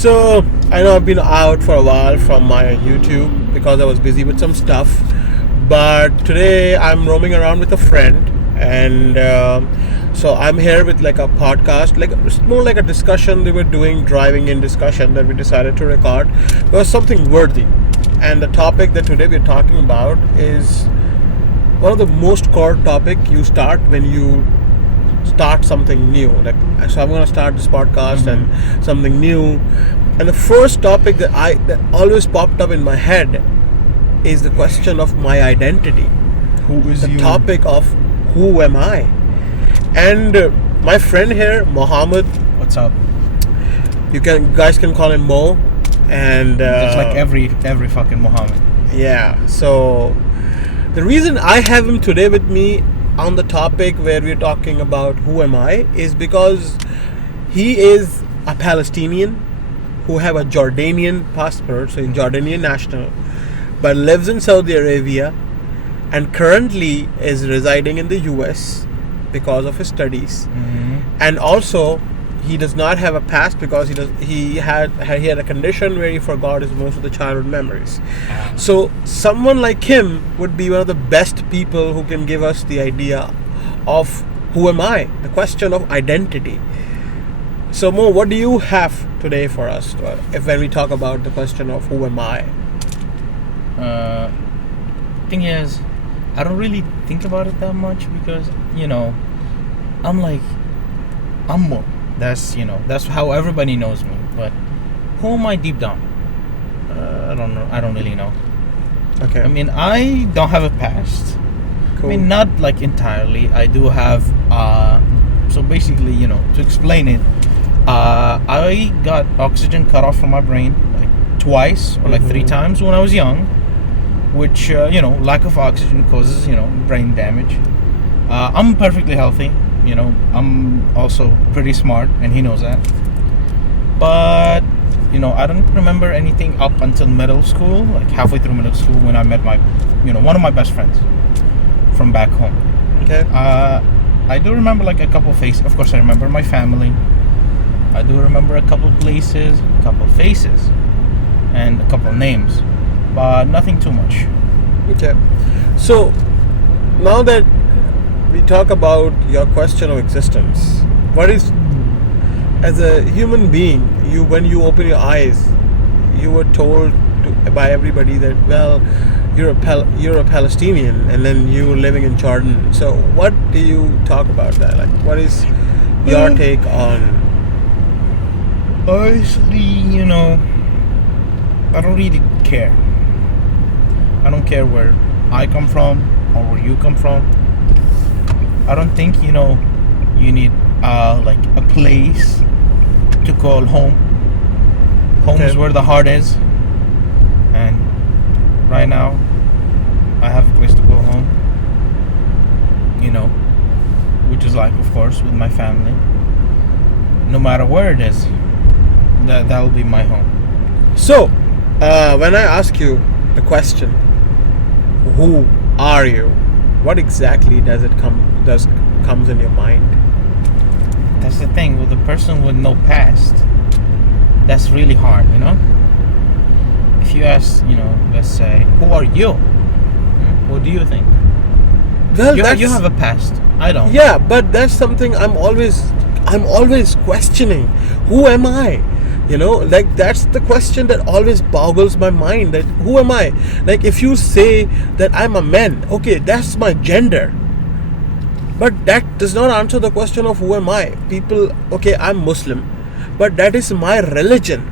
So I know I've been out for a while from my YouTube because I was busy with some stuff. But today I'm roaming around with a friend, and so I'm here with like a podcast, like it's more like a discussion they were doing, driving in discussion that we decided to record. It was something worthy, and the topic that today we're talking about is one of the most core topic you start when you start something new. Like, so I'm gonna start this podcast and something new, and the first topic that always popped up in my head is the question of my identity. Who is the you? topic of who am I? And my friend here, Mohammed, What's up? guys can call him Mo, and Just like every fucking Muhammad. yeah. So the reason I have him today with me on the topic where we're talking about who am I is because he is a Palestinian who have a Jordanian passport, so he's Jordanian national, but lives in Saudi Arabia and currently is residing in the US because of his studies. And also he does not have a past because he had a condition where he forgot his most of the childhood memories. So someone like him would be one of the best people who can give us the idea of who am I, the question of identity. So Mo, what do you have today for us when we talk about the question of who am I? Thing is, I don't really think about it that much because I'm Mo. That's how everybody knows me. But who am I deep down? I don't know. I don't really know. Okay. I mean, I don't have a past. Cool. I mean, not like entirely. I do have. So basically, to explain it, I got oxygen cut off from my brain like twice or like 3 times when I was young, which lack of oxygen causes brain damage. I'm perfectly healthy. I'm also pretty smart, and he knows that. But I don't remember anything up until middle school, like halfway through middle school, when I met my one of my best friends from back home. Okay. I do remember like a couple faces. Of course, I remember my family. I do remember a couple places, a couple faces, and a couple names, but nothing too much. Okay. So now that we talk about your question of existence, what is, as a human being, when you open your eyes, you were told by everybody that, well, you're a Palestinian, and then you're living in Jordan. So what do you talk about that? Like, what is your take on? Honestly, I don't really care. I don't care where I come from or where you come from. I don't think you need like a place to call home. Home is where the heart is, and right now I have a place to go home. Which is like, of course, with my family. No matter where it is, that'll be my home. So when I ask you the question, who are you? What exactly comes in your mind? That's the thing with a person with no past. That's really hard, If you ask, let's say, who are you? What do you think? Well, you have a past. I don't. Yeah, but that's something I'm always questioning. Who am I? Like, that's the question that always boggles my mind, that who am I? Like, if you say that I'm a man, okay, that's my gender, but that does not answer the question of who am I. People, okay, I'm Muslim, but that is my religion.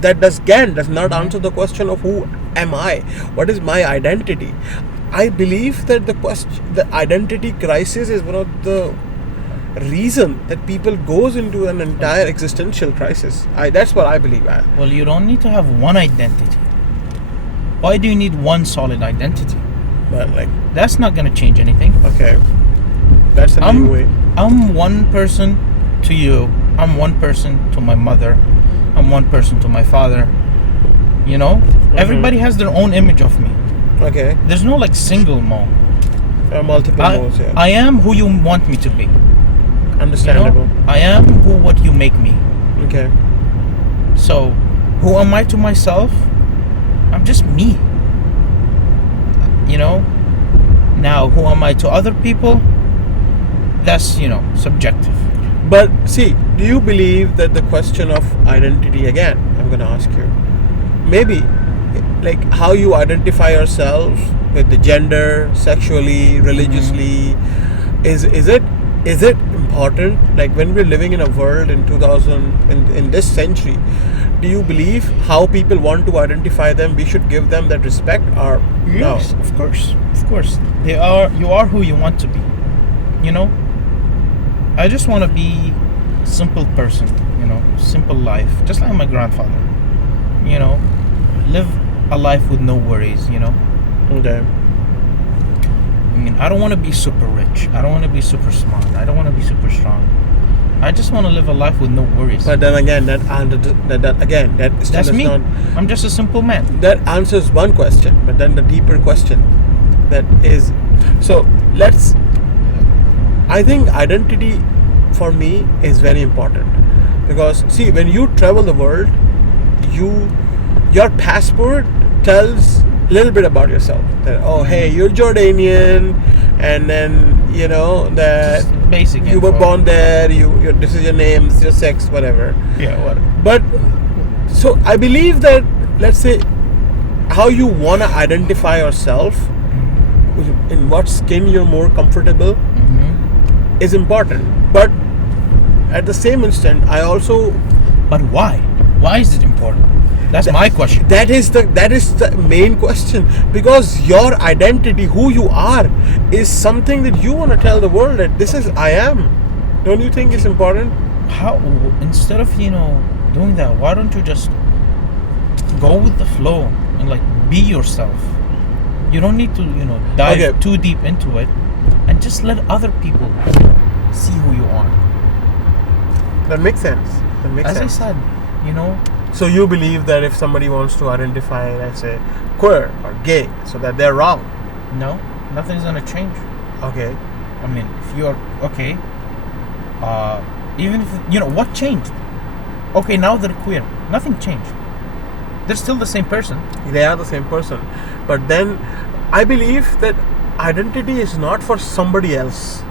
That does not answer the question of who am I. What is my identity? I believe that the identity crisis is one of the reason that people goes into an entire existential crisis. That's what I believe. Well, you don't need to have one identity. Why do you need one solid identity? Well, like, that's not gonna change anything. Okay, that's a new way. I'm one person to you. I'm one person to my mother. I'm one person to my father. Everybody has their own image of me. Okay. There's no like single Mo. There are multiple Mo's, yeah. I am who you want me to be. Understandable. I am what you make me. Okay. So, who am I to myself? I'm just me. You know? Now, who am I to other people? That's, subjective. But see, do you believe that the question of identity, again, I'm going to ask you, maybe like how you identify yourself with the gender, sexually, religiously, is it important? Like when we're living in a world in 2000 in this century, do you believe how people want to identify them, we should give them that respect, or Yes, no? of course. You are who you want to be. I just want to be a simple person, simple life, just like my grandfather. Live a life with no worries, Okay. I mean, I don't want to be super rich. I don't want to be super smart. I don't want to be super strong. I just want to live a life with no worries. But then again, that still That's is me. not. I'm just a simple man. That answers one question, but then the deeper question, that is, so let's. I think identity, for me, is very important, because see, when you travel the world, your passport tells a little bit about yourself. That hey, you're Jordanian, and then that Just basic you were info. born there. This is your name, this is your sex, whatever. Yeah, what? But so I believe that, let's say, how you want to identify yourself, in what skin you're more comfortable, is important. But at the same instant, I also, But why? Why is it important? That's my question. that is the main question, because your identity, who you are, is something that you want to tell the world that this is I am. Don't you think it's important? How, instead of doing that, why don't you just go with the flow and be yourself? You don't need to dive Okay. too deep into it, and just let other people see who you are. That makes sense. As I said, So you believe that if somebody wants to identify, let's say, queer or gay, so that they're wrong? no, nothing's gonna change. Okay. I mean, if you're okay, even if what changed? Okay, now they're queer. Nothing changed. They're still the same person. They are the same person, but then I believe that identity is not for somebody else.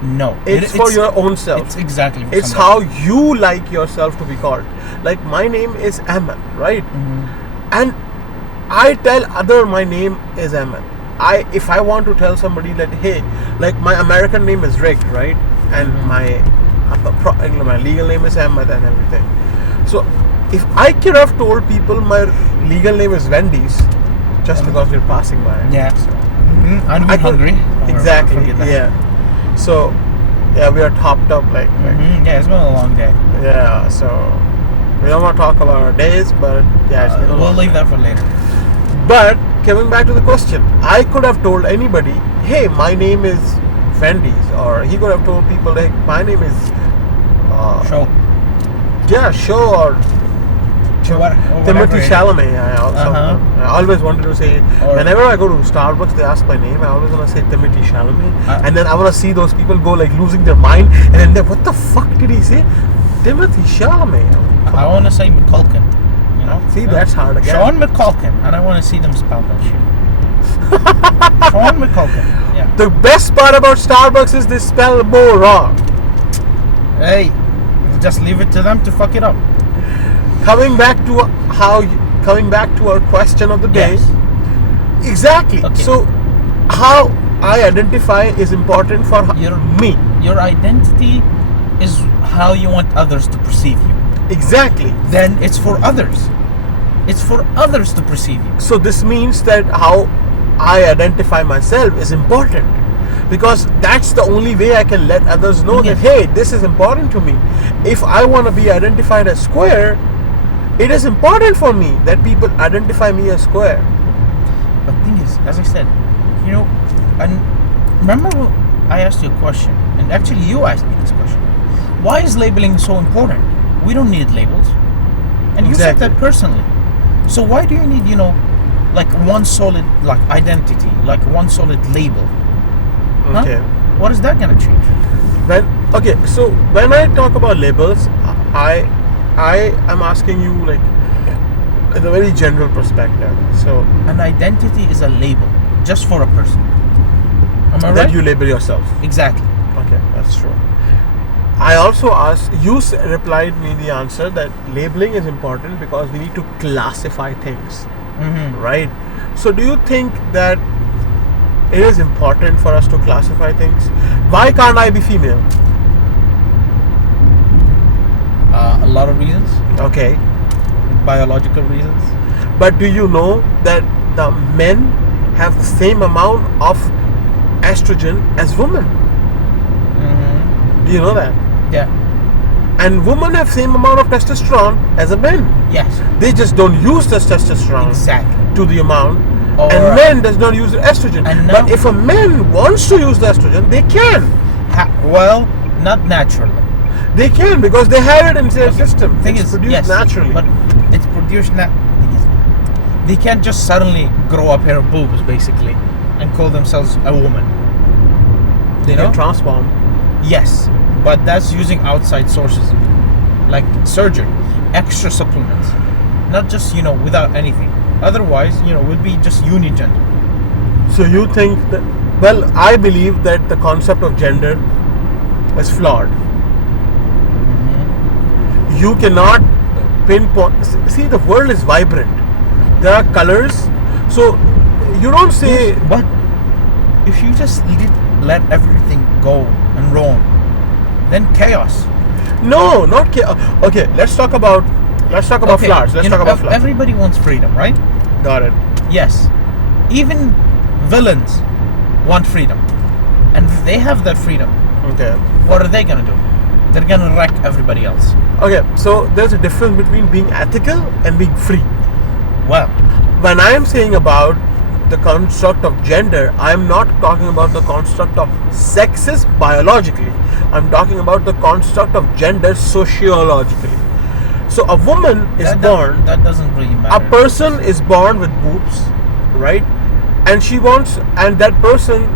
No, It's for your own self. It's exactly. For It's somebody. how you like yourself to be called. Like my name is Ahmed, right? And I tell other my name is Ahmed. If I want to tell somebody that, hey, like my American name is Rick, right? And my legal name is Ahmed and everything. So if I could have told people my legal name is Wendy's, just because we're passing by. Yeah. So, And we're I could- hungry. Don't worry, Exactly. forget that. Yeah. So yeah, we are topped up like Yeah, it's been a long day. yeah. So we don't want to talk about our days, but yeah, it's been a We'll long leave time. that for later. But coming back to the question, I could have told anybody, hey, my name is Wendy's, or he could have told people, like, my name is Show. Show, or Whatever Timothy it is. Chalamet. I always wanted to say, Or- whenever I go to Starbucks, they ask my name, I always want to say Timothy Chalamet, and then I want to see those people go like losing their mind, and then they're, what the fuck did he say? Timothy Chalamet. I want to say McCulkin. See, that's hard again. Sean McCulkin, and I want to see them spell that shit. Sean McCulkin. Yeah. The best part about Starbucks is they spell more wrong. Hey, just leave it to them to fuck it up. Coming back to our question of the day. Yes. Exactly. Okay. So, how I identify is important for me. Your identity is how you want others to perceive you. Exactly. Then it's for others. It's for others to perceive you. So this means that how I identify myself is important, because that's the only way I can let others know that, Yes. hey, this is important to me. If I want to be identified as square, it is important for me that people identify me as square. But the thing is, as I said, and remember when I asked you a question, and actually you asked me this question. Why is labeling so important? We don't need labels. And you said Exactly. that personally. So why do you need, like one solid identity, like one solid label? Huh? Okay. What is that gonna change? So when I talk about labels, I I am asking you like in a very general perspective. So An identity is a label just for a person. Am I that right? you label yourself. Exactly. Okay, that's true. I also asked, you replied me the answer that labeling is important because we need to classify things, Mm-hmm. right? So do you think that it is important for us to classify things? Why can't I be female? A lot of reasons, Okay, biological reasons. but do you know that the men have the same amount of estrogen as women? Mm-hmm. Do you know that? Yeah. And women have same amount of testosterone as a men. Yes. They just don't use this testosterone Exactly. to the amount, All and right. men does not use the estrogen. And But now- if a man wants to use the estrogen, they can. Well, not naturally. They can because they have it in their system. Thing It's is, produced yes, naturally. but it's produced they can't just suddenly grow a pair of boobs, basically, and call themselves a woman. they you know? can transform. Yes, but that's using outside sources, like surgery, extra supplements, not just without anything. Otherwise, we'd be just unigender. So you think that? Well, I believe that the concept of gender is flawed. You cannot pinpoint. See, the world is vibrant. There are colors. So you don't say. But if you just let everything go and roam, then chaos. No, not okay. Let's talk about Okay, flowers. Let's talk about flowers. Everybody wants freedom, right? Got it. Yes. Even villains want freedom. And if they have that freedom, Okay. what are they gonna do? They're gonna wreck everybody else. Okay. So there's a difference between being ethical and being free. Well, When I am saying about the construct of gender, I am not talking about the construct of sexes biologically. I'm talking about the construct of gender sociologically. So a woman is born. That doesn't really A matter. person is born with boobs, right? And that person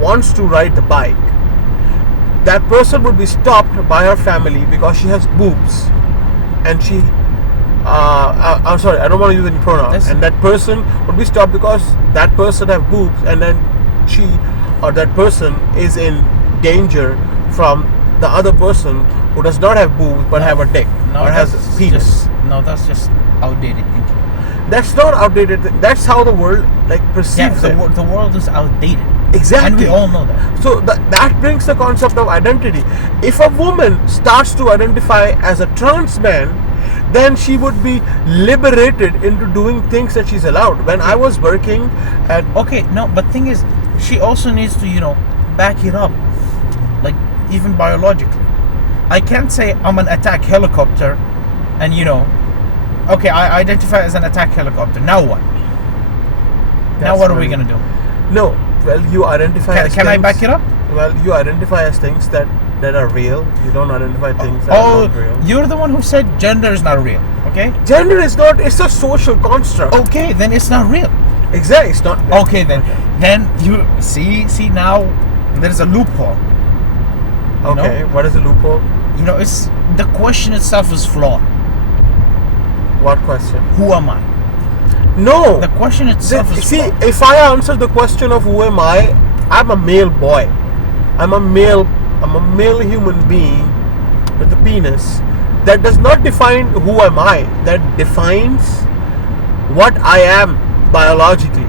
wants to ride the bike. That person would be stopped by her family because she has boobs, and I'm sorry, I don't want to use any pronouns. And that person would be stopped because that person have boobs, and then she or that person is in danger from the other person who does not have boobs but have a dick or has a penis. That's just outdated thinking. That's not outdated. That's how the world perceives it. The world is outdated. Exactly. And we all know that. So that brings the concept of identity. If a woman starts to identify as a trans man, then she would be liberated into doing things that she's allowed. When I was working at Okay, no, but thing is, she also needs to, back it up. Like, even biologically. I can't say I'm an attack helicopter and, okay, I identify as an attack helicopter. Now what? Now what are we going to do? No, well, you identify Can I back it up? Well, you identify as things that are real. You don't identify things that are not real. You're the one who said gender is not real, okay? Gender is not, it's a social construct. Okay, then it's not real. Exactly, it's not. Okay, then you see now there's a loophole. You Okay, know? what is the loophole? It's the question itself is flawed. What question? Who am I? No. The question itself is See, flawed. if I answer the question of who am I, I'm a male boy. I'm a male human being with a penis. That does not define who am I. That defines what I am biologically.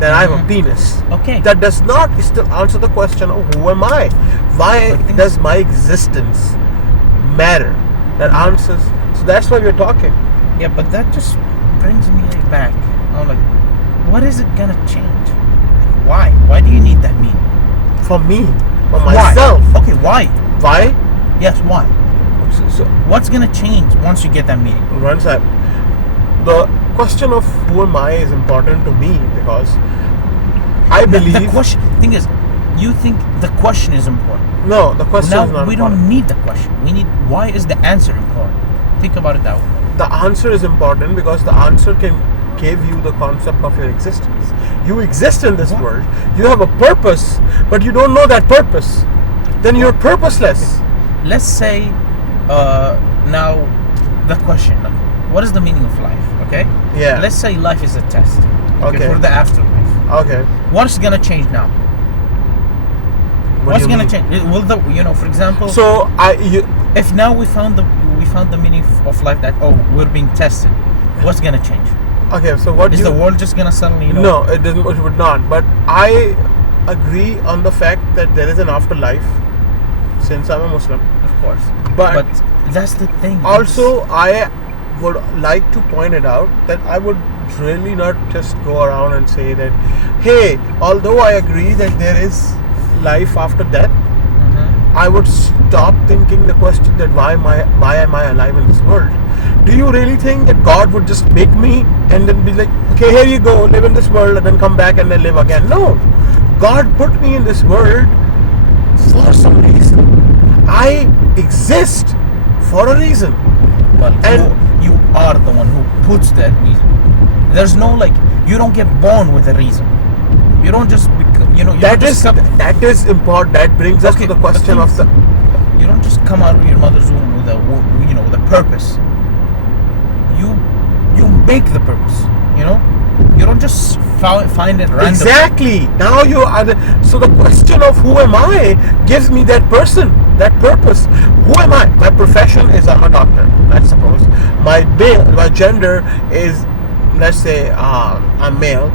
That I have a penis. Okay. That does not still answer the question of who am I. Why does my existence matter? That answers. So that's why we're talking. Yeah, but that just brings me back. I'm like, what is it gonna change? Like, why? Why do you need that meaning? For me, for Why? myself. Okay, why? Why? Yes, why? So What's gonna change once you get that meaning? one side. The question of who am I is important to me because I believe. The question thing is, you think the question is important. No, the question Now is not we important. don't need the question. We need why is the answer important? Think about it that way. The answer is important because the answer can give you the concept of your existence. You exist in this world. You have a purpose, but you don't know that purpose. Then you're purposeless. Let's say now the question, like, what is the meaning of life? Okay. Yeah. Let's say life is a test. Okay. For the afterlife. Okay. What's gonna change now? What What's do you gonna mean? change? Will the for example? So if now we found the meaning of life that we're being tested, what's gonna change? Okay. So what Is the world just gonna suddenly No, it doesn't. It would not. But I agree on the fact that there is an afterlife, since I'm a Muslim. Of course. But that's the thing. also, I would like to point it out that I would really not just go around and say that, hey, although I agree that there is life after death, I would stop thinking the question that why am I alive in this world? Do you really think that God would just make me and then be like, okay, here you go, live in this world and then come back and then live again? No. God put me in this world for some reason. I exist for a reason. But And you are the one who puts that reason. There's no you don't get born with a reason. You don't just that is important. That brings us to the question of the. You don't just come out of your mother's womb with a purpose. You make the purpose. You don't just find it random. Exactly. Now you are so the question of who am I gives me that person, that purpose. Who am I? My profession is I'm a doctor. Let's suppose my gender is, let's say, I'm male.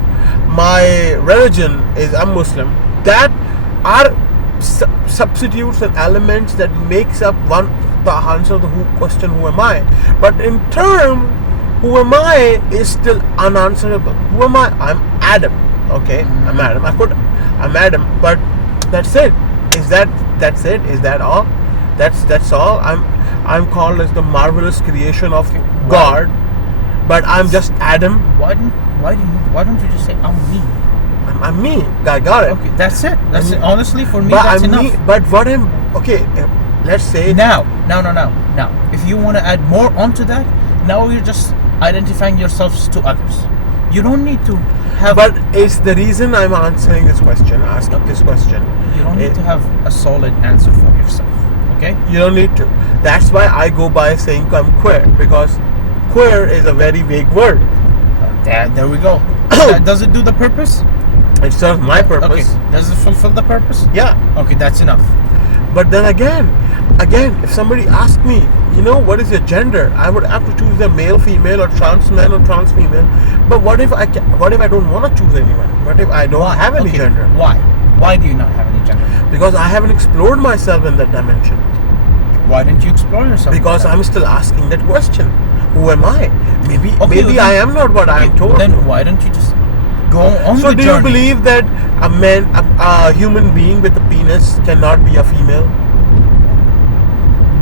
My religion is I'm Muslim. That are substitutes and elements that makes up the answer to the question who am I. But in term, who am I is still unanswerable. Who am I? I'm Adam. Okay, I'm Adam. I'm Adam. But that's it. That's it? Is that all? That's all. I'm called as the marvelous creation of God. But I'm just Adam. Why don't you just say I'm me? I'm me. I got it. Okay, that's it. That's it. Honestly, for me, but that's I'm enough. Me, but what am okay? Let's say now. If you want to add more onto that, now you're just identifying yourselves to others. You don't need to have. But it's the reason I'm answering this question. Asking this question. You don't need to have a solid answer for yourself. Okay. You don't need to. That's why I go by saying I'm queer, because queer is a very vague word. There we go. Does it do the purpose? It serves my purpose. Okay. Does it fulfill the purpose? Yeah. Okay, that's enough. But then again, if somebody asked me, what is your gender? I would have to choose a male, female, or trans man or trans female. But what if I don't want to choose anyone? What if I don't have any gender? Why? Why do you not have any gender? Because I haven't explored myself in that dimension. Why didn't you explore yourself? Because I'm still asking that question. Who am I? Maybe I am not what I am told. Then why don't you just go on So the do journey? you believe that a human being with a penis cannot be a female?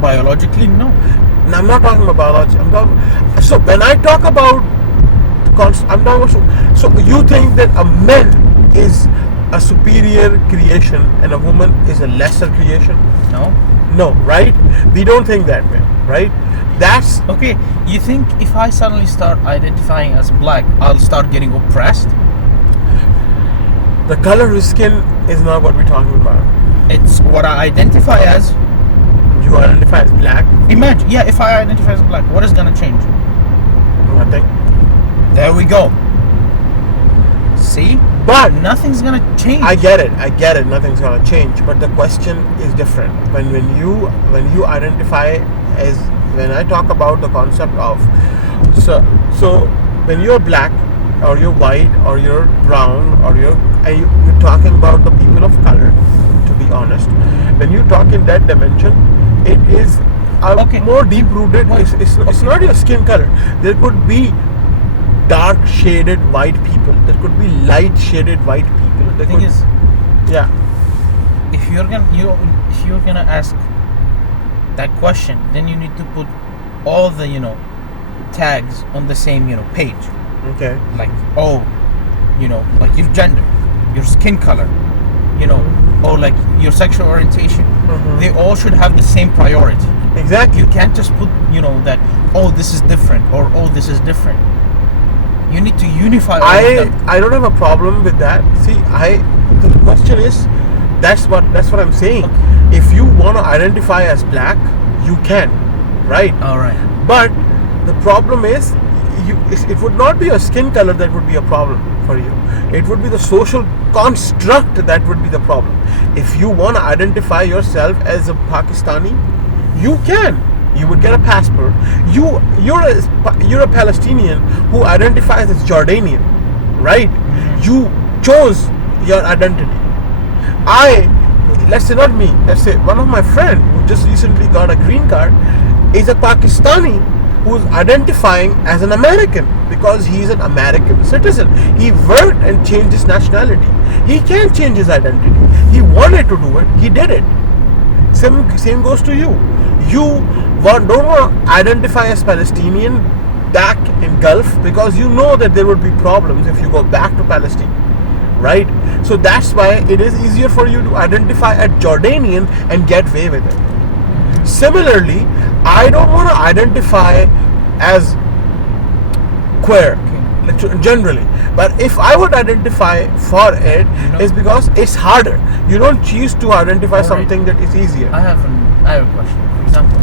Biologically, no. And I'm not talking about biology. So when I talk about I'm talking about, so you think that a man is a superior creation and a woman is a lesser creation? No, right? We don't think that way, right? That's okay. You think if I suddenly start identifying as black, I'll start getting oppressed? The color of his skin is not what we're talking about. It's what I identify as. You identify as black? Imagine, if I identify as black, what is gonna change? Nothing. There we go. See? But nothing's gonna change. I get it. Nothing's gonna change. But the question is different. When you identify as, when I talk about the concept of, so when you're black or you're white or you're brown or you're talking about the people of color, to be honest, when you talk in that dimension, it is more deep rooted. It's not your skin color. There could be dark shaded white people. There could be light shaded white people. The thing is, if you're gonna ask that question, then you need to put all the tags on the same page. Okay. Like like your gender, your skin color, or like your sexual orientation. Mm-hmm. They all should have the same priority. Exactly. You can't just put that this is different or this is different. You need to unify all of them. I don't have a problem with that. See, the question is, that's what I'm saying. Okay. If you want to identify as black, you can, right? All right. But The problem is, it would not be your skin color that would be a problem for you. It would be the social construct that would be the problem. If you want to identify yourself as a Pakistani, you can. You would get a passport. You're a Palestinian who identifies as Jordanian, right? You chose your identity. Let's say not me. Let's say one of my friend who just recently got a green card is a Pakistani who's identifying as an American because he's an American citizen. He worked and changed his nationality. He can't change his identity. He wanted to do it. He did it. Same goes to you. You don't want to identify as Palestinian back in Gulf because you know that there would be problems if you go back to Palestine, right? So that's why it is easier for you to identify as Jordanian and get away with it. Similarly, I don't want to identify as queer generally, but if I would identify for it, it's because it's harder. You don't choose to identify something that is easier. I have a question. For example,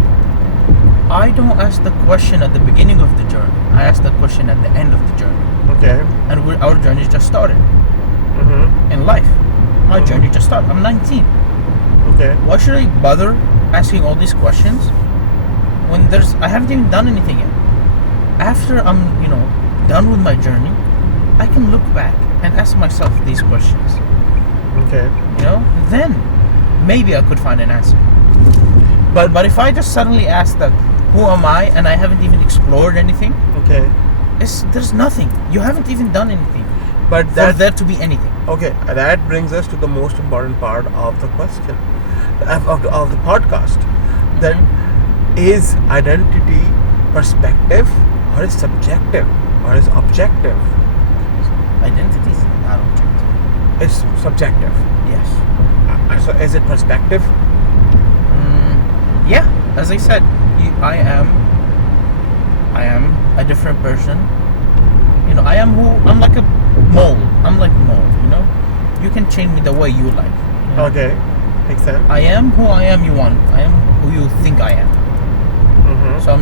I don't ask the question at the beginning of the journey. I ask the question at the end of the journey. Okay. And our journey just started. In life, my journey just started. I'm 19. Okay. Why should I bother asking all these questions when I haven't even done anything yet? After I'm done with my journey, I can look back and ask myself these questions. Okay. Then maybe I could find an answer. But if I just suddenly ask that, who am I, and I haven't even explored anything, okay, there's nothing. You haven't even done anything. But for there to be anything. Okay, that brings us to the most important part of the question of the podcast. That is identity perspective or is subjective or is objective? Identity is not objective. It's subjective. Yes. So is it perspective? Yeah. As I said, I am a different person. I'm like a mold. I'm like mold. You can change me the way you like. Okay, makes sense. I am who I am. I am who you think I am. So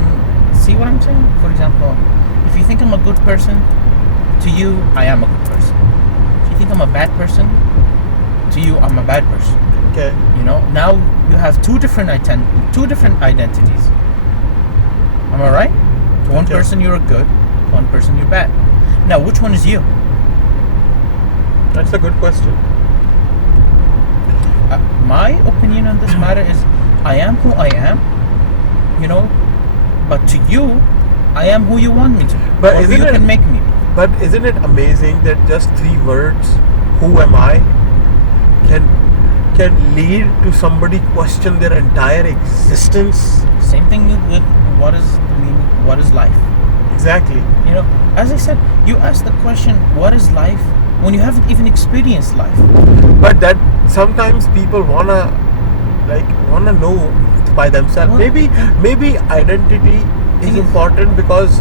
see what I'm saying? For example, if you think I'm a good person, to you I am a good person. If you think I'm a bad person, to you I'm a bad person. Okay. Now you have two different identities. Am I right? To one person you're good, to one person you're bad. Now which one is you? That's a good question. My opinion on this matter is I am who I am, but to you, I am who you want me to be. But or who you can make me be. But isn't it amazing that just 3 words, who am I, can lead to somebody question their entire existence? Same thing with what is the meaning, what is life? Exactly. As I said, you ask the question, what is life, when you haven't even experienced life. But that sometimes people wanna know by themselves. Maybe identity is important because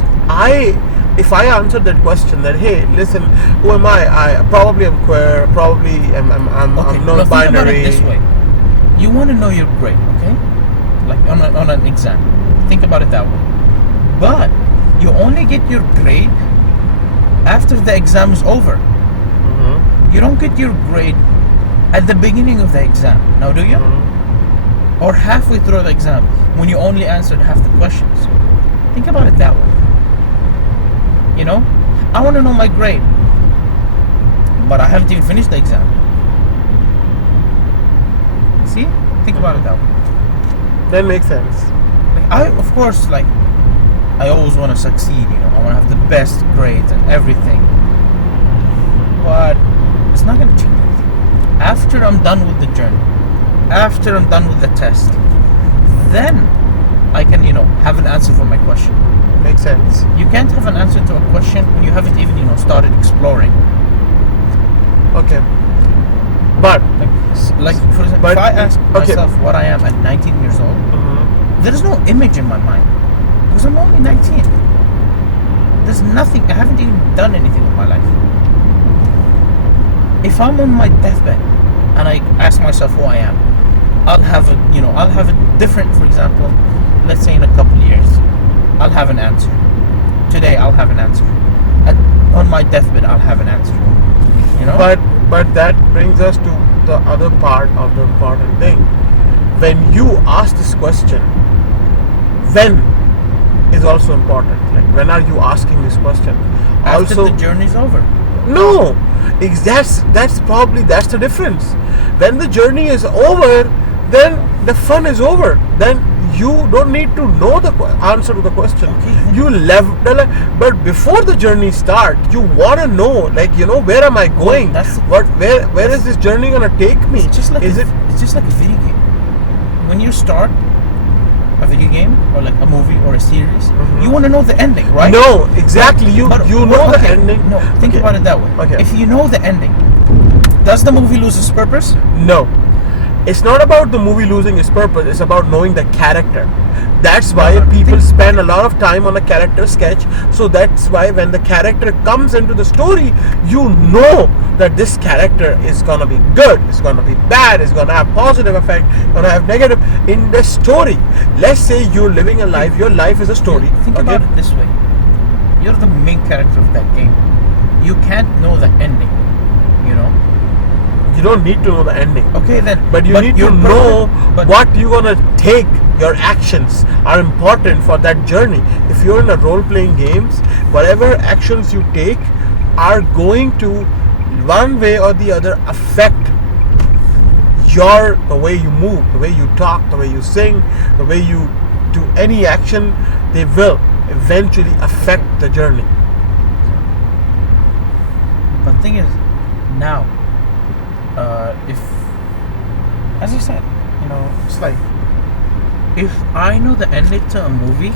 if I answer that question, that hey, listen, who am I? I probably am queer. Probably I'm non-binary. Think about it this way: you want to know your grade, okay? Like on an exam. Think about it that way. But you only get your grade after the exam is over. You don't get your grade at the beginning of the exam. Now, do you? Or halfway through the exam when you only answered half the questions. Think about it that way. I want to know my grade, but I haven't even finished the exam. See? Think about it that way. That makes sense. I always want to succeed, I want to have the best grades and everything. But it's not going to change anything. After I'm done with the journey, after I'm done with the test, then I can, have an answer for my question. Makes sense. You can't have an answer to a question when you haven't even, started exploring. Okay. But for example, if I ask myself what I am at 19 years old, there is no image in my mind because I'm only 19. There's nothing. I haven't even done anything with my life. If I'm on my deathbed and I ask myself who I am, I'll have a different. For example, let's say in a couple of years, I'll have an answer. today I'll have an answer. On my deathbed, I'll have an answer. You know. But that brings us to the other part of the important thing. When you ask this question, when is also important. Like, when are you asking this question? After Also, the journey's over. no, that's the difference. When the journey is over, then the fun is over. Then you don't need to know the answer to the question. Okay. You left, but before the journey start, you want to know, like, where am I going? Where is this journey gonna take me? It's just like it's just like a video game. When you start a video game or like a movie or a series, you want to know the ending, right? No, exactly. But You know the okay, ending. No, think about it that way. Okay. If you know the ending, does the movie lose its purpose? No. It's not about the movie losing its purpose, it's about knowing the character. That's why people spend a lot of time on a character sketch. So that's why when the character comes into the story, you know that this character is gonna be good, it's gonna be bad, it's gonna have positive effect, gonna have negative in the story. Let's say you're living a life, your life is a story. Think about it this way. You're the main character of that game. You can't know the ending, you know? You don't need to know the ending. Okay, then. But you need to know what you're gonna take. Your actions are important for that journey. If you're in a role-playing games, whatever actions you take are going to, one way or the other, affect the way you move, the way you talk, the way you sing, the way you do any action. They will eventually affect the journey. But the thing is, now, if, as you said, it's like, if I know the ending to a movie,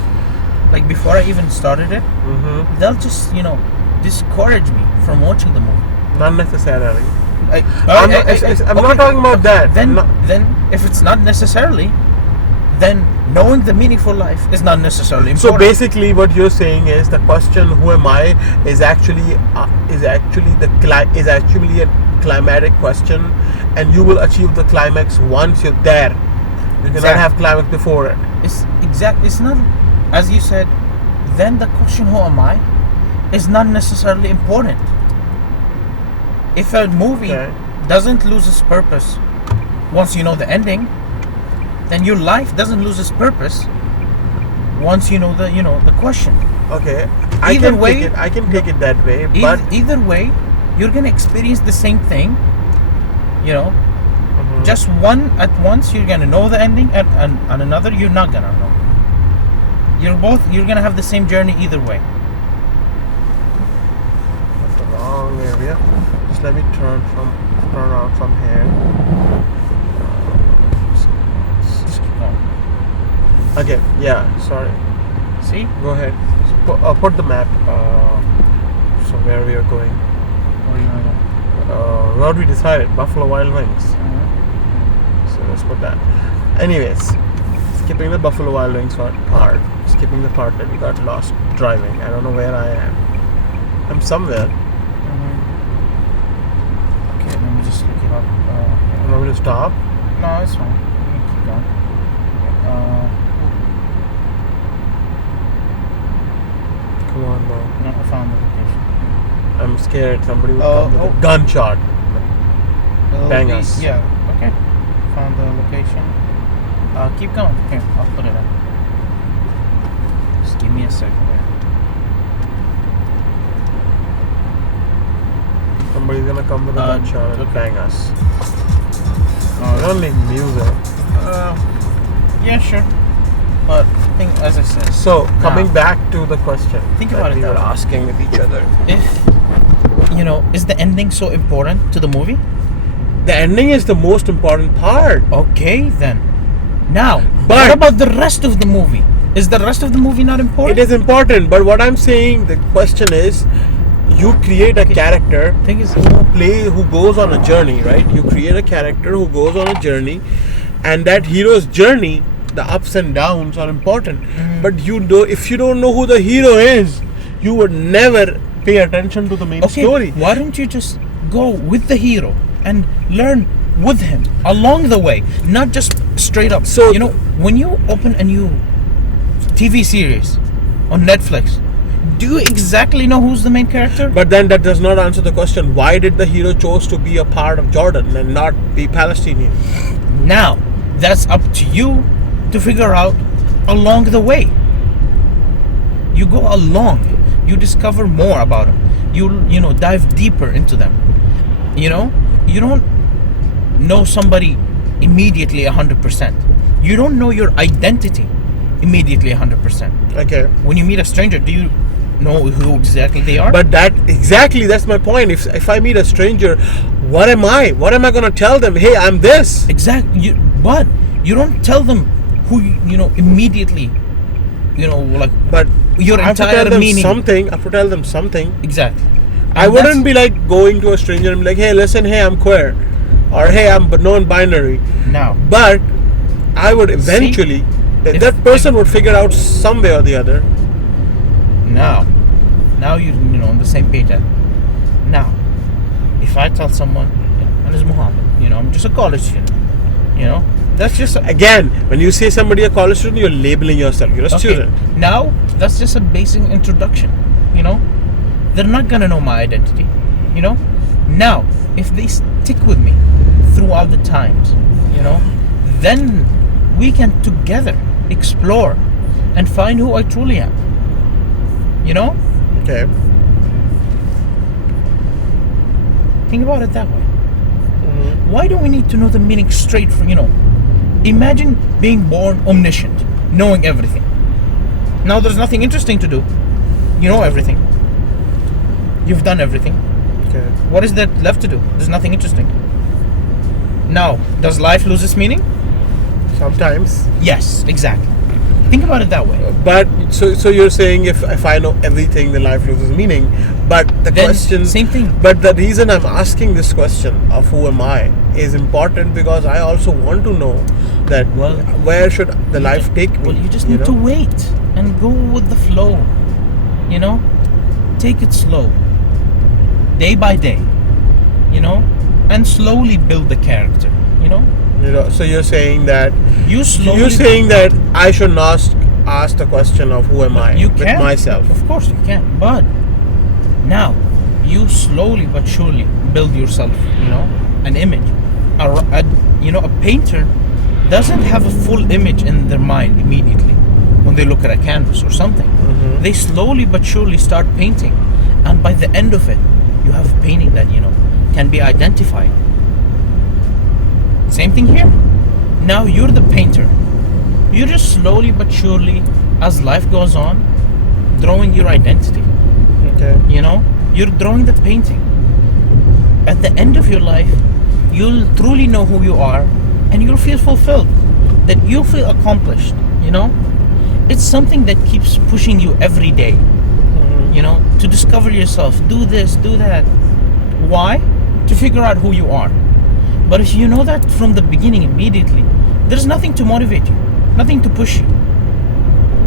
like before I even started it, they'll just, discourage me from watching the movie. Not necessarily. I'm not talking about that. Then if it's not necessarily, then knowing the meaningful life is not necessarily important. So basically, what you're saying is the question "Who am I?" is actually a climatic question, and you will achieve the climax once you're there. You cannot have climax before it. It's not, as you said. Then the question "Who am I?" is not necessarily important. If a movie doesn't lose its purpose once you know the ending, then your life doesn't lose its purpose once you know the question. Okay, I can take it that way, but either way, you're gonna experience the same thing. Just one at once you're gonna know the ending, and another you're not gonna know. You're gonna have the same journey either way. That's the wrong area. Just let me turn around from here. Just keep going. Okay, yeah, sorry. See? Go ahead. Put the map. So where we are going. Where are you gonna go? What we decided, Buffalo Wild Wings. So let's put that. Anyways, skipping the Buffalo Wild Wings part. Skipping the part that we got lost driving. I don't know where I am. I'm somewhere. Okay, let me just look it up. You want me to stop? No, it's fine. You can keep going. Come on, bro. No, I found the location. I'm scared somebody will come with a gunshot. Bang us. Yeah, okay. Found the location. Keep going. Here, I'll put it up. Just give me a second here. Somebody's gonna come with a gunshot and bang us. Oh, Don't make music. Yeah, sure. But as I said. So coming back to the question. Think about it we were that way. asking with each other. If is the ending so important to the movie? The ending is the most important part. Okay, then. Now, what about the rest of the movie? Is the rest of the movie not important? It is important, but what I'm saying, the question is, you create a character who goes on a journey, right? You create a character who goes on a journey, and that hero's journey, the ups and downs are important. But if you don't know who the hero is, you would never pay attention to the main story. Why don't you just go with the hero and learn with him along the way, not just straight up. So when you open a new TV series on Netflix, Do you exactly know who's the main character? But then that does not answer the question. Why did the hero chose to be a part of Jordan and not be Palestinian? Now, that's up to you to figure out along the way. You go along. You discover more about them. You know, dive deeper into them. You know, you don't know somebody immediately 100%. You don't know your identity immediately 100%. Okay. When you meet a stranger, do you know who exactly they are? But that's my point. If I meet a stranger, what am I? What am I going to tell them? Hey, I'm this. Exactly. But you don't tell them who you know immediately. You know, like. But your I have to entire tell them meaning. something. I have to tell them something. Exactly. I wouldn't be like going to a stranger and be like, hey, listen, hey, I'm queer, or hey, I'm non-binary. Now. But I would eventually, that person would figure out some way or the other. Now you know on the same page. Now, if I tell someone, my name is Muhammad, you know, I'm just a college student, you know, that's just again, when you say somebody a college student, you're labeling yourself. You're a student. Now that's just a basic introduction. You know, they're not gonna know my identity. You know, now if they stick with me throughout the times, you know, then we can together explore and find who I truly am. You know? Okay. Think about it that way. Mm-hmm. Why do we need to know the meaning straight from, you know? Imagine being born omniscient, knowing everything. Now there's nothing interesting to do. You know everything. You've done everything. Okay. What is there left to do? There's nothing interesting. Now, does life lose its meaning? Sometimes. Yes, exactly. Think about it that way. But so you're saying if I know everything, then life loses meaning. But the Then, question, same thing. But the reason I'm asking this question of who am I is important because I also want to know that where should the life take me. Well, you just need to wait and go with the flow. You know, take it slow, day by day. You know, and slowly build the character. You know. So you're saying that you're saying that I should not ask the question of who am I with myself. Of course you can, but now you slowly but surely build yourself, you know, an image. A painter doesn't have a full image in their mind immediately when they look at a canvas or something. Mm-hmm. They slowly but surely start painting, and by the end of it, you have a painting that can be identified. Same thing here. Now you're the painter. You're just slowly but surely, as life goes on, drawing your identity. Okay. You know, you're drawing the painting. At the end of your life, you'll truly know who you are, and you'll feel fulfilled. That you'll feel accomplished. You know, it's something that keeps pushing you every day. Mm-hmm. You know, to discover yourself. Do this, do that. Why? To figure out who you are. But if you know that from the beginning immediately, there's nothing to motivate you, nothing to push you.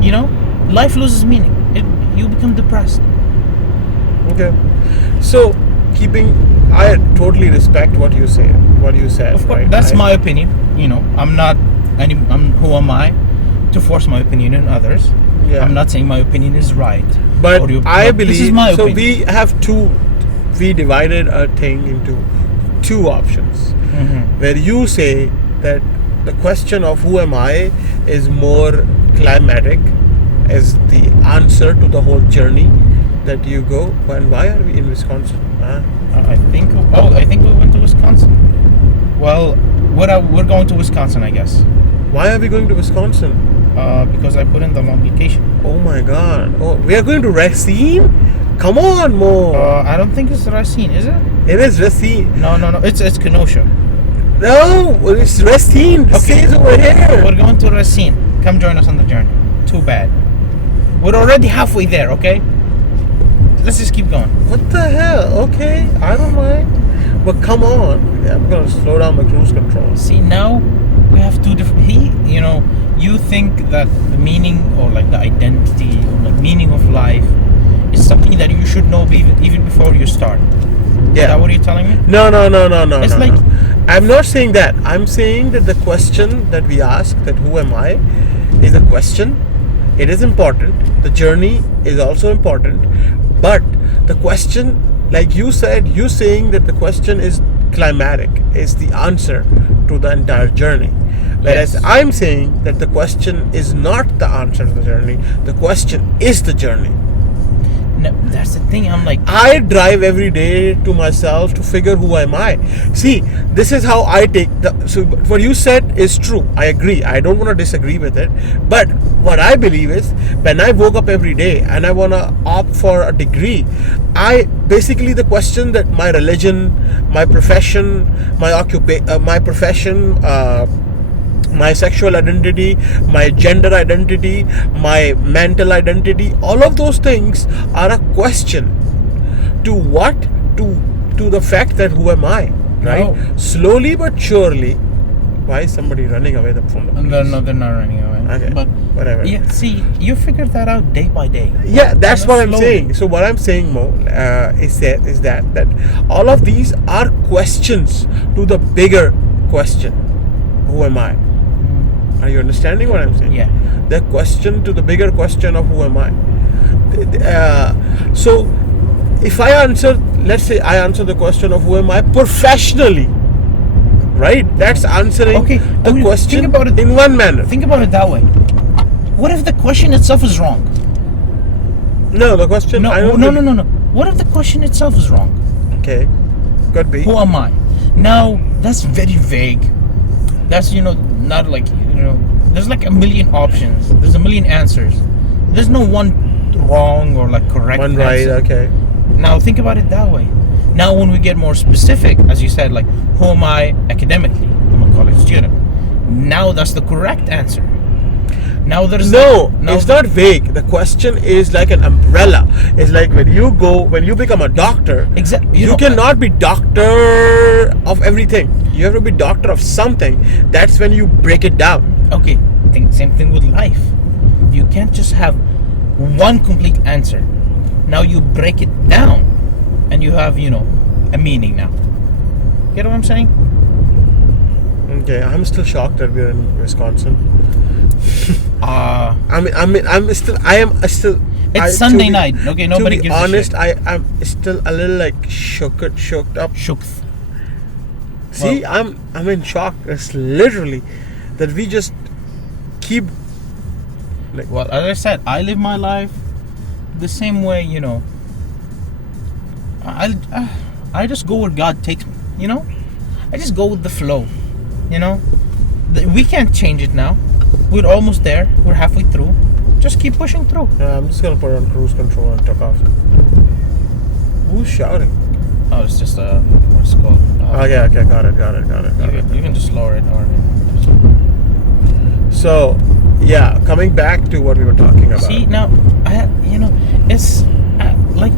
You know, life loses meaning. You become depressed. Okay. So, I totally respect what you say, what you said. Of course, right? that's my opinion. You know, who am I to force my opinion on others? Yeah. I'm not saying my opinion is right. But I believe, this is my opinion. we divided a thing into two options. Mm-hmm. Where you say that the question of who am I is more climatic as the answer to the whole journey that you go. And why are we in Wisconsin? I think we went to Wisconsin. Well, we're going to Wisconsin, I guess. Why are we going to Wisconsin? Because I put in the long vacation. Oh my God! Oh, we are going to Racine? Come on, Mo. I don't think it's Racine, is it? It is Racine. No. It's Kenosha. No, it's Racine. It says over here. We're going to Racine. Come join us on the journey. Too bad. We're already halfway there, okay? Let's just keep going. What the hell? Okay, I don't mind. But come on. I'm going to slow down my cruise control. See, now we have two different... you think that the meaning or like the identity or like meaning of life is something that you should know even before you start. Yeah. Is that what you're telling me? No. It's like... I'm not saying that. I'm saying that the question that we ask, that who am I, is a question. It is important. The journey is also important. But the question, like you said, you saying that the question is climatic, is the answer to the entire journey. Whereas Yes. I'm saying that the question is not the answer to the journey. The question is the journey. No, that's the thing. I'm like, I drive every day to myself to figure who am I. See, this is how I take the. So what you said is true. I agree. I don't want to disagree with it. But what I believe is, when I woke up every day and I want to opt for a degree, I basically the question that my religion, my profession, my profession. My sexual identity, my gender identity, my mental identity, all of those things are a question to what? To the fact that who am I? Right? No. Slowly but surely. Why is somebody running away from the police? no, they're not running away. Okay, But whatever. yeah, see, you figure that out day by day. Yeah, that's what I'm Slowly. saying. So what I'm saying, Mo, is that all of these are questions to the bigger question. Who am I? Are you understanding what I'm saying? Yeah. The question to the bigger question of who am I? So, if I answer, let's say I answer the question of who am I professionally, right? That's answering Okay, the okay, question think about it. in one manner. Think about it that way. What if the question itself is wrong? No, the question. No, I don't no, really- no, no, no. What if the question itself is wrong? Okay, could be. Who am I? Now, that's very vague. That's, not like, there's like a million options. There's a million answers. There's no one wrong or like correct One right. answer. Okay. Now, think about it that way. Now, when we get more specific, as you said, like, who am I academically? I'm a college student. Now, that's the correct answer. Now, there's No, now it's not vague. The question is like an umbrella. It's like when you become a doctor, Exactly. you cannot be doctor of everything. You have to be doctor of something. That's when you break it down. Okay, same thing with life. You can't just have one complete answer. Now you break it down, and you have a meaning now. Get what I'm saying? Okay, I'm still shocked that we're in Wisconsin. I am still. It's Sunday night. Okay, nobody to be gives honest, a shit. I'm still a little like shooked up. Shookth. See, I'm in shock. It's literally that we just keep. Well, as I said, I live my life the same way. I just go where God takes me. I just go with the flow. We can't change it now. We're almost there. We're halfway through. Just keep pushing through. I'm just gonna put it on cruise control and took off. Who's shouting? Oh, it's just what's it called? Okay, got it. You can just lower it or. So, yeah, coming back to what we were talking about. See now, it's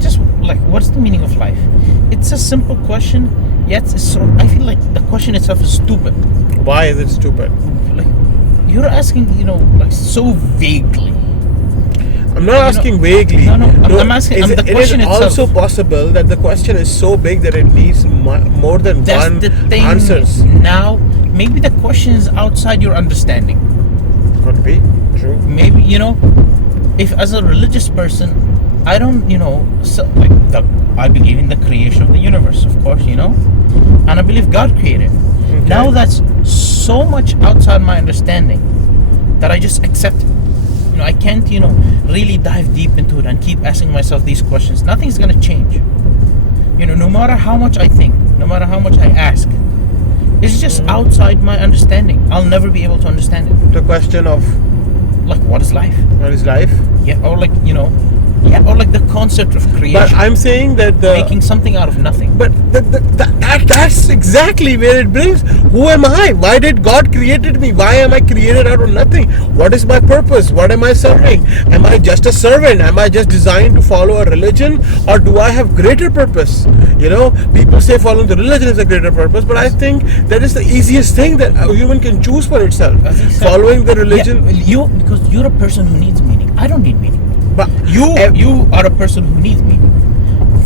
just like what's the meaning of life? It's a simple question, yet I feel like the question itself is stupid. Why is it stupid? Like you're asking, like so vaguely. I'm not asking vaguely. No, I'm asking. Is the it is question itself. also possible that the question is so big that it needs more than That's one the thing. answers. Now, maybe the question is outside your understanding. Could be true. Maybe if as a religious person, I don't, I believe in the creation of the universe, of course, and I believe God created. Okay. Now that's so much outside my understanding that I just accept it. I can't, really dive deep into it and keep asking myself these questions. Nothing's gonna change. No matter how much I think, no matter how much I ask, it's just outside my understanding. I'll never be able to understand it. The question of Like, what is life? what is life? Yeah, or like, or like the concept of creation. But I'm saying that making something out of nothing. But that's exactly where it brings. Who am I? Why did God created me? Why am I created out of nothing? What is my purpose? What am I serving? Am I just a servant? Am I just designed to follow a religion? Or do I have greater purpose? People say following the religion is a greater purpose, but I think that is the easiest thing that a human can choose for itself. As he said, Following the religion. Yeah, because you're a person who needs meaning. I don't need meaning. But You are a person who needs meaning.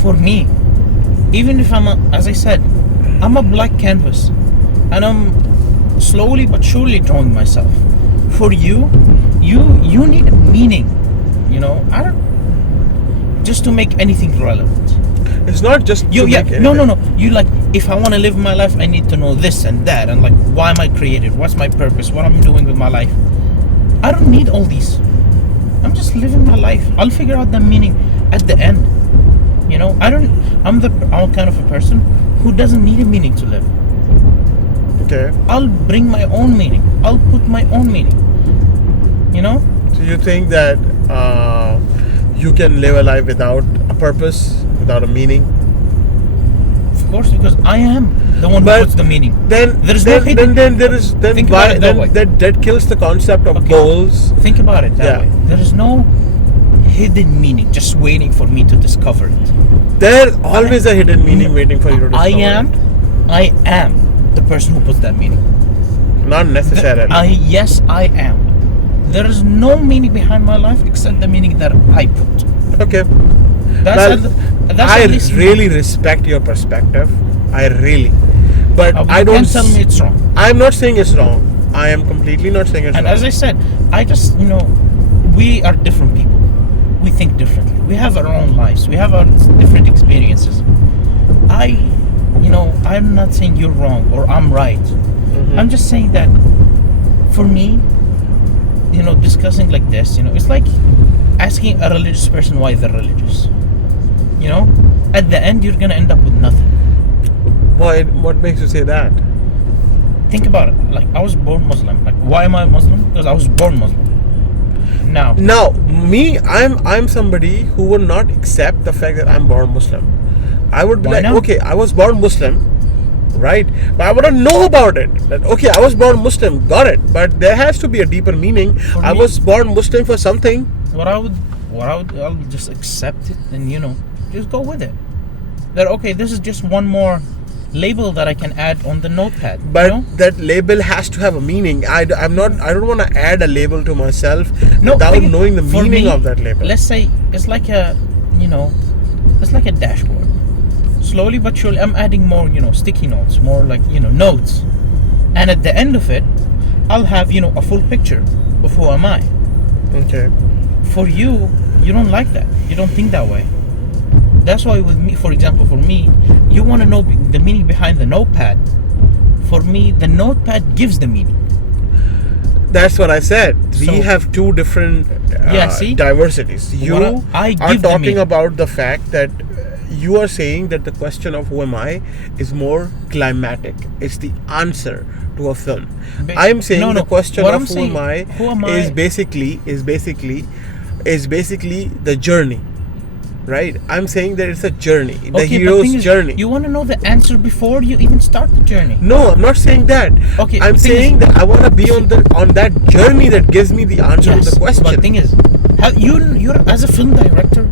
For me, even if as I said, I'm a blank canvas, and I'm slowly but surely drawing myself. For you, you need a meaning. I don't just to make anything relevant. It's not just no. You like, if I want to live my life, I need to know this and that, and like, why am I created? What's my purpose? What I'm doing with my life? I don't need all these. I'm just living my life. I'll figure out the meaning at the end. I'm kind of a person who doesn't need a meaning to live. Okay. I'll bring my own meaning. I'll put my own meaning. So you think that you can live a life without a purpose, without a meaning? Of course, because I am the one who puts the meaning. Then there is then, no hidden. then there is then Think why about it that way. that kills the concept of goals. Think about it that way. There is no hidden meaning just waiting for me to discover it. There's always a hidden meaning waiting for you to discover. I am the person who puts that meaning. Not necessarily. Yes, I am. There is no meaning behind my life except the meaning that I put. Okay. That's I really respect your perspective. I really. But I don't. Can't tell me it's wrong. I'm not saying it's wrong. I am completely not saying it's wrong. And as I said, I just, we are different people. We think differently. We have our own lives. We have our different experiences. I'm not saying you're wrong or I'm right. Mm-hmm. I'm just saying that for me, discussing like this, it's like asking a religious person why they're religious. At the end, you're going to end up with nothing. Why? What makes you say that? Think about it. Like, I was born Muslim. Like, why am I Muslim? Because I was born Muslim. Now, me, I'm somebody who would not accept the fact that I'm born Muslim. I would be okay, I was born Muslim, right? But I want to know about it. That, okay, I was born Muslim, got it. But there has to be a deeper meaning. I was born Muslim for something. I'll just accept it and just go with it. That okay, this is just one more label that I can add on the notepad. But that label has to have a meaning. I don't want to add a label to myself without knowing the meaning of that label. Let's say it's like a dashboard. Slowly but surely, I'm adding more, sticky notes, more like, notes. And at the end of it, I'll have, a full picture of who am I. Okay. For you, you don't like that. You don't think that way. That's why with me, for example, you want to know the meaning behind the notepad. For me, the notepad gives the meaning. That's what I said. We have two different diversities. You are talking about the fact that you are saying that the question of who am I is more climatic. It's the answer to a film. I'm saying the question of who am I is basically the journey. Right? I'm saying that it's a journey. The hero's journey. You want to know the answer before you even start the journey. No, I'm not saying that. Okay. I'm saying that I want to be on that journey that gives me the answer to the question. But the thing is, you're as a film director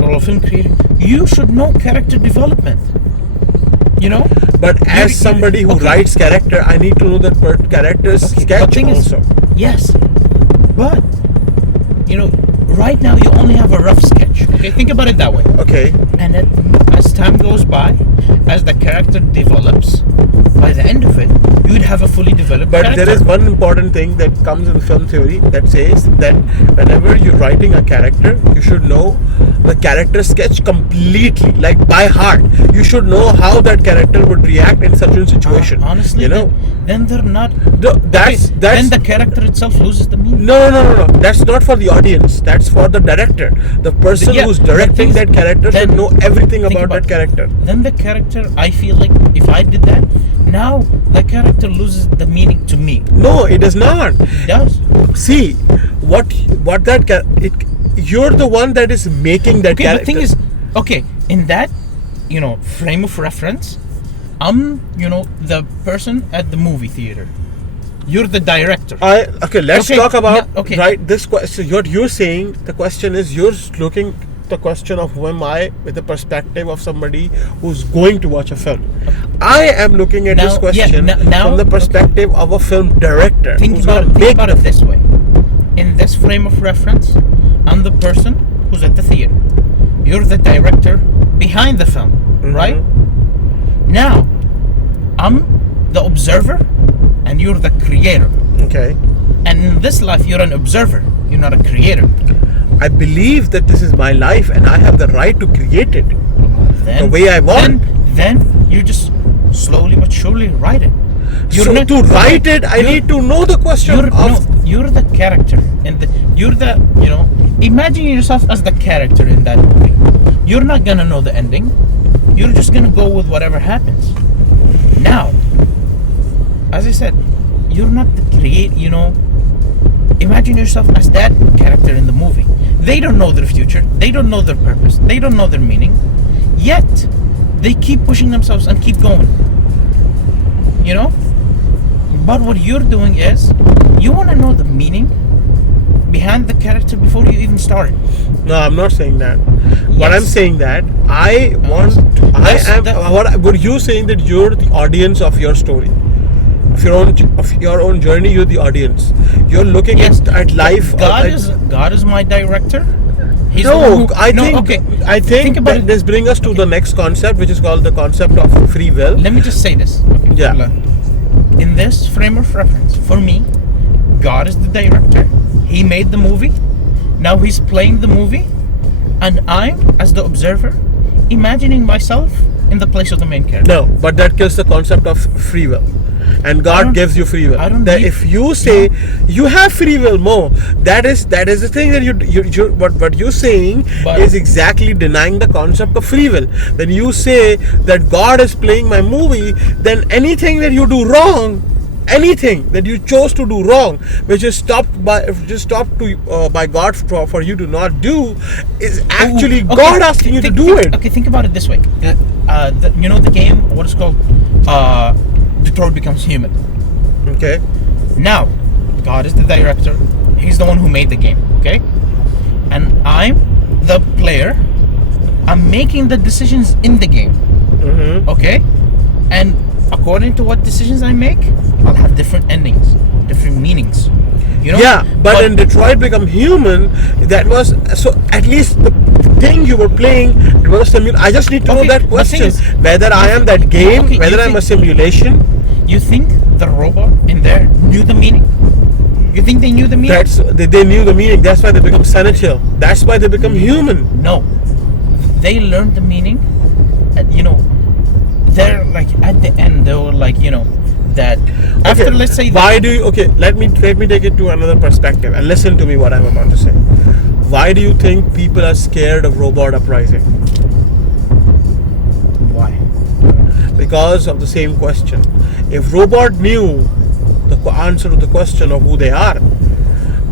or a film creator, you should know character development. But as somebody who writes character, I need to know that character's sketch also. Yes. But right now you only have a rough sketch. Okay, think about it that way. Okay. And as time goes by, as the character develops, by the end of it, you would have a fully developed character. There is one important thing that comes in film theory that says that whenever you're writing a character, you should know the character sketch completely, like by heart. You should know how that character would react in such a situation. Honestly, then they're not. Then the character itself loses the meaning. No. That's not for the audience. That's for the director. The person who's directing that character should know everything about that character. Then the character, I feel like if I did that, now the character loses the meaning to me. No, it does not. It does. See, you're the one that is making that character. The thing is, in that, frame of reference, I'm, the person at the movie theater. You're the director. Let's talk about this question. What you're saying, the question is you're looking the question of who am I with the perspective of somebody who's going to watch a film. I am looking at this question from the perspective of a film director. Think about it this way. In this frame of reference, I'm the person who's at the theater. You're the director behind the film, right? Now, I'm the observer and you're the creator. Okay. And in this life, you're an observer. You're not a creator. I believe that this is my life and I have the right to create it Then, the way I want. Then you just slowly but surely write it. So to write it, I need to know the question you're the character, and imagine yourself as the character in that movie. You're not gonna know the ending. You're just gonna go with whatever happens. Now, as I said, you're not the imagine yourself as that character in the movie. They don't know their future. They don't know their purpose. They don't know their meaning. Yet, they keep pushing themselves and keep going. But what you're doing is, you want to know the meaning behind the character before you even start. No, I'm not saying that. Yes. What I'm saying that What you saying that you're the audience of your story, of your own journey. You're the audience. You're looking at life. God is my director. I think that this brings us to the next concept, which is called the concept of free will. Let me just say this. Okay, yeah. In this frame of reference, for me, God is the director. He made the movie. Now he's playing the movie, and I'm, as the observer, imagining myself in the place of the main character. No, but that kills the concept of free will. And God gives you free will. If you say you have free will, that is the thing that what you're saying is exactly denying the concept of free will. When you say that God is playing my movie, then anything that you do wrong, anything that you chose to do wrong, which is stopped by God for you to not do, is actually God asking you to do it. Okay, think about it this way. The game, what is called Detroit Becomes Human. Okay. Now, God is the director. He's the one who made the game. Okay. And I'm the player. I'm making the decisions in the game. Mm-hmm. Okay. And according to what decisions I make, I'll have different endings, different meanings. Yeah, but in Detroit Become Human, that was so. At least the thing you were playing, it was a simulation. I just need to know that question: whether I am that game, whether I'm a simulation. You think the robot in there knew the meaning? You think they knew the meaning? They knew the meaning. That's why they become sensual. That's why they become human. No, they learned the meaning. They're like at the end. They were like that. After let's say. Let me take it to another perspective and listen to me what I'm about to say. Why do you think people are scared of robot uprising? Why? Because of the same question. If robot knew the answer to the question of who they are,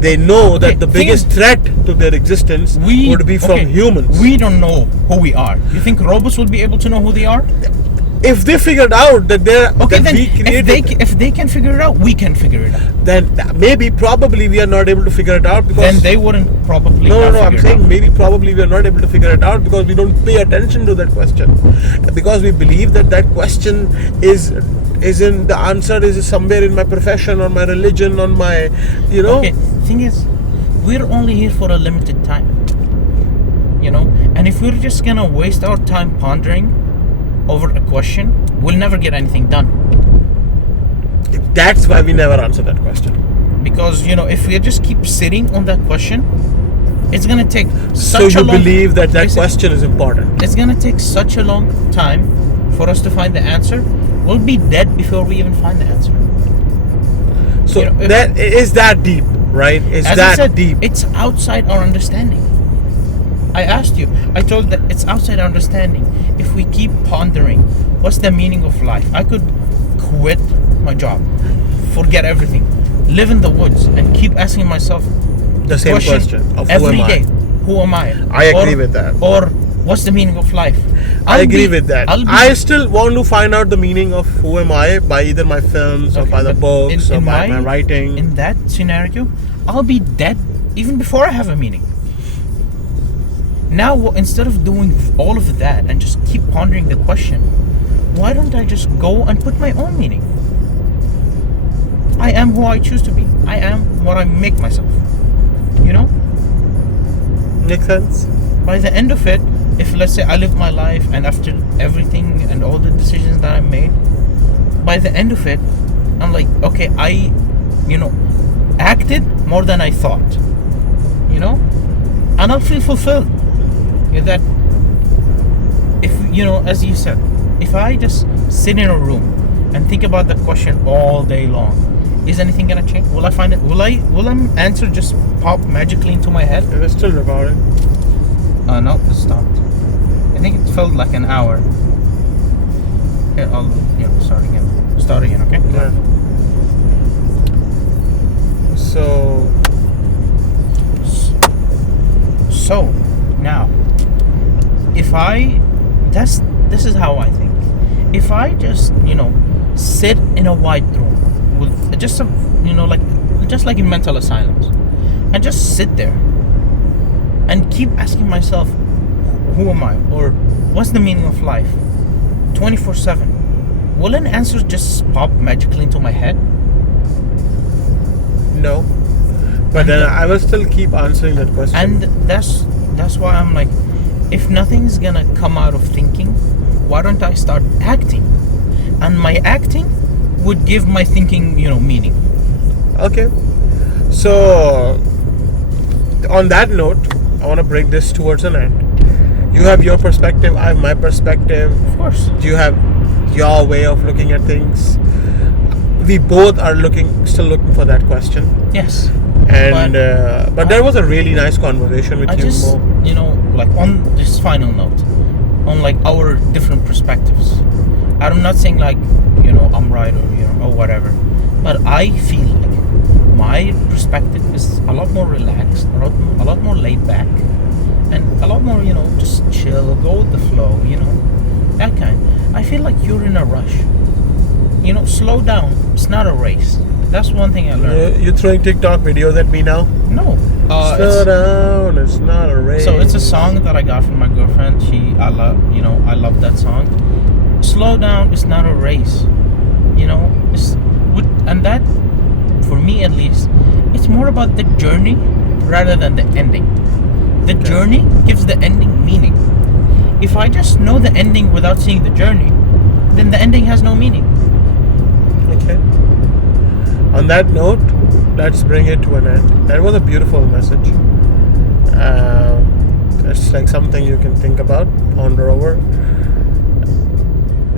they know that the biggest threat to their existence would be from humans. We don't know who we are. You think robots would be able to know who they are? If they figured out that if they can figure it out, we can figure it out. Then probably we are not able to figure it out because then they wouldn't probably. No. I'm saying probably we are not able to figure it out because we don't pay attention to that question, because we believe that question is in the answer is somewhere in my profession or my religion or my Okay, thing is, we're only here for a limited time. And if we're just gonna waste our time pondering over a question, we'll never get anything done. That's why we never answer that question. Because if we just keep sitting on that question, it's gonna take such a long. So you believe that question is important? It's gonna take such a long time for us to find the answer. We'll be dead before we even find the answer. So that is that deep, right? As I said, deep. It's outside our understanding. I asked you. I told that it's outside our understanding. If we keep pondering, what's the meaning of life? I could quit my job, forget everything, live in the woods, and keep asking myself the same question of every day. Who am I? I agree with that. Or what's the meaning of life? I agree with that. I still want to find out the meaning of who am I by either my films or by the books or by my writing. In that scenario, I'll be dead even before I have a meaning. Now, instead of doing all of that and just keep pondering the question, why don't I just go and put my own meaning? I am who I choose to be. I am what I make myself. Makes sense. By the end of it, if let's say I live my life and after everything and all the decisions that I made, by the end of it, I'm like, okay, acted more than I thought, you know, and I'll feel fulfilled. That if, as you said, if I just sit in a room and think about the question all day long, is anything gonna change? Will I find it? Will an answer just pop magically into my head? It is still recording. No, it stopped. I think it felt like an hour. Here, I'll start again. Start again, okay? Yeah. So now, if this is how I think. If I just sit in a white room with just like in mental asylums, and just sit there and keep asking myself, who am I, or what's the meaning of life, 24/7, will an answer just pop magically into my head? No, but then I will still keep answering that question. And that's why I'm like, if nothing's gonna come out of thinking, why don't I start acting? And my acting would give my thinking, meaning. Okay. So, on that note, I want to bring this towards an end. You have your perspective, I have my perspective. Of course. You have your way of looking at things. We both are still looking for that question. Yes. And but there was a really nice conversation with you, Mo. Like on this final note, on like our different perspectives. I'm not saying like, I'm right or whatever, but I feel like my perspective is a lot more relaxed, a lot more laid back, and a lot more, just chill, go with the flow, that kind. I feel like you're in a rush. Slow down. It's not a race. That's one thing I learned. You're throwing TikTok videos at me now? No. Slow down. It's not a race. So it's a song that I got from my girlfriend. I love that song. Slow down. It's not a race. And that, for me at least, it's more about the journey rather than the ending. The journey gives the ending meaning. If I just know the ending without seeing the journey, then the ending has no meaning. Okay. On that note, let's bring it to an end. That was a beautiful message. It's like something you can think about, ponder over.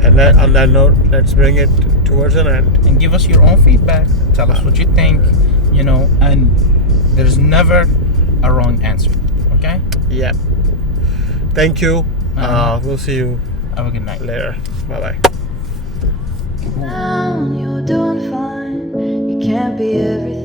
And on that note, let's bring it towards an end. And give us your own feedback. Tell us what you think, and there's never a wrong answer. Okay? Yeah. Thank you. We'll see you. Have a good night. Later. Bye-bye. Now you're doing fine. You can't be everything.